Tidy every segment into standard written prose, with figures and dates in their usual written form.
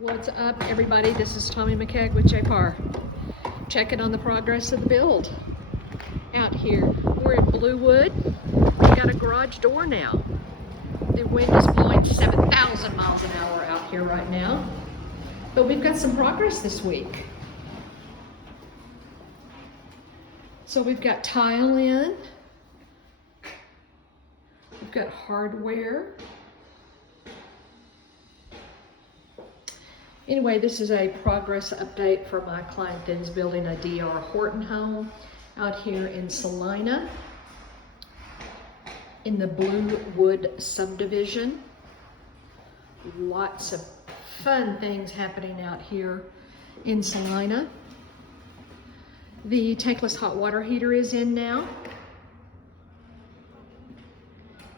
What's up, everybody? This is Tommy McKegg with JPAR. Checking on the progress of the build out here. We're in Bluewood. We got a garage door now. The wind is blowing 7,000 miles an hour out here right now. But we've got some progress this week. So we've got tile in. We've got hardware. Anyway, this is a progress update for my client that is building a DR Horton home out here in Celina in the Bluewood subdivision. Lots of fun things happening out here in Celina. The tankless hot water heater is in now.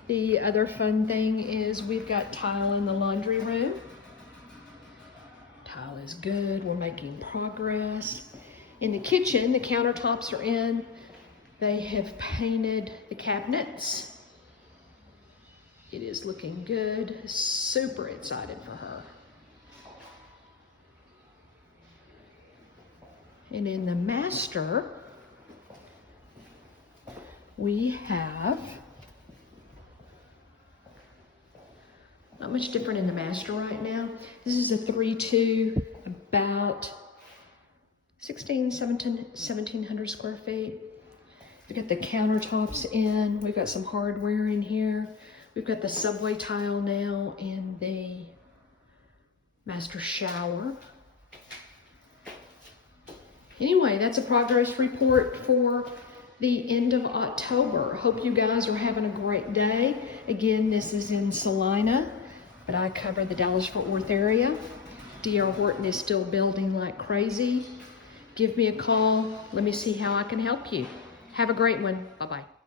The other fun thing is we've got tile in the laundry room. Tile is good, we're making progress. In the kitchen, the countertops are in. They have painted the cabinets. It is looking good, super excited for her. And in the master, we have not much different in the master right now. This is a 3-2, about 1,700 square feet. We've got the countertops in. We've got some hardware in here. We've got the subway tile now in the master shower. Anyway, that's a progress report for the end of October. Hope you guys are having a great day. Again, this is in Celina, but I cover the Dallas-Fort Worth area. DR Horton is still building like crazy. Give me a call. Let me see how I can help you. Have a great one. Bye-bye.